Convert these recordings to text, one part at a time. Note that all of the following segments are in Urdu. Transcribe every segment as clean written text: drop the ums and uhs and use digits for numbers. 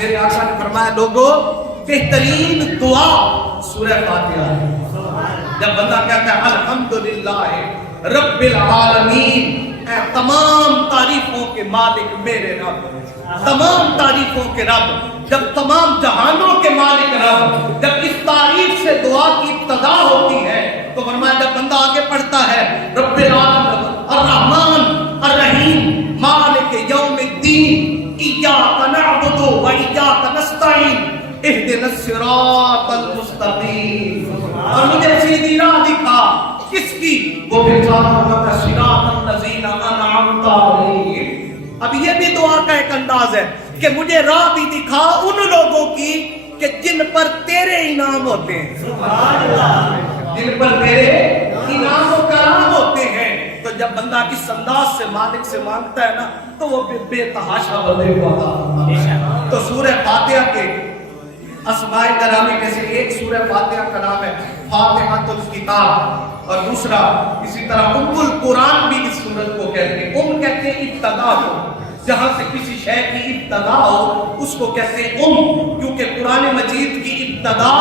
میرے آقا نے فرمایا لوگو بہترین دعا سورہ فاتحہ ہے۔ جب بندہ کہتا ہے الحمدللہ رب العالمین، اے تمام تعریفوں کے مالک میرے رب، تمام تعریفوں کے رب، جب تمام جہانوں کے مالک رب، جب اس تعریف سے دعا کی ابتدا ہوتی ہے تو فرمایا جب بندہ آگے پڑھتا ہے رب العالمین الرحمن الرحیم مالک یوم الدین ایاک نعبد و ایاک نستعین اہدنا الصراط المستقیم، اور مجھے سیدھی راہ دکھا کس کی؟ وہ بھیجا صراط الذین انعمت علیہم۔ اب یہ بھی دعا کا ایک انداز ہے کہ مجھے راہ بھی دکھا ان لوگوں کی کہ جن پر تیرے انعام ہوتے ہیں، جن پر تیرے انعام و کرام ہوتے ہیں۔ تو جب بندہ اس انداز سے مالک سے مانگتا ہے نا تو وہ بے تحاشا بندے کو عطا فرماتا ہے۔ تو سورہ فاتحہ کے اسماء کرامی میں سے ایک سورہ فاتحہ کا نام ہے فاتحۃ الکتاب، اور دوسرا اسی طرح ام القرآن بھی اس سورت کو کہتے ہیں۔ ام کہتے ہیں ابتدا کو، جہاں سے کسی شے کی ابتدا ہو اس کو کہتے ہیں ام، کیونکہ قرآن مجید کی ابتدا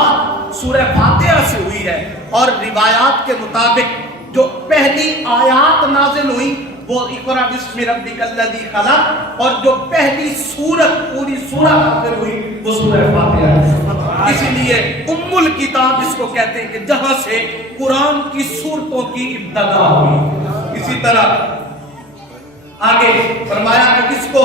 سورہ فاتحہ سے ہوئی ہے، اور روایات کے مطابق جو پہلی آیات نازل ہوئی وہ اقرا بسم ربک الذی خلق، اور جو پہلی سورت پوری سورہ نازل ہوئی وہ سورہ فاتحہ ہے۔ اسی لیے ام الکتاب اس کو کہتے ہیں کہ جہاں سے قرآن کی سورتوں کی ابتدا ہوئی۔ اسی طرح آگے فرمایا کہ اس کو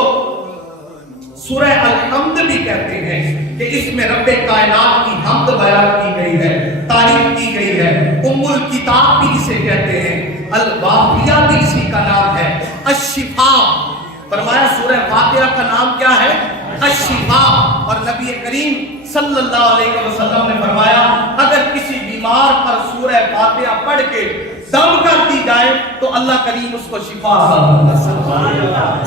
سورہ الحمد بھی کہتے ہیں کہ اس میں رب کائنات کی حمد بیان کی گئی ہے، تعریف کی گئی ہے۔ ام الکتاب بھی اسے کہتے ہیں، الوافیہ بھی اسی کا نام ہے، الشفاء۔ فرمایا سورہ فاتحہ کا نام کیا ہے؟ الشفاء۔ اور نبی کریم صلی اللہ علیہ وسلم نے فرمایا اگر کسی بیمار پر سورہ فاتحہ پڑھ کے دم کر دی جائے تو اللہ کریم اس کو شفا عطا فرمائے۔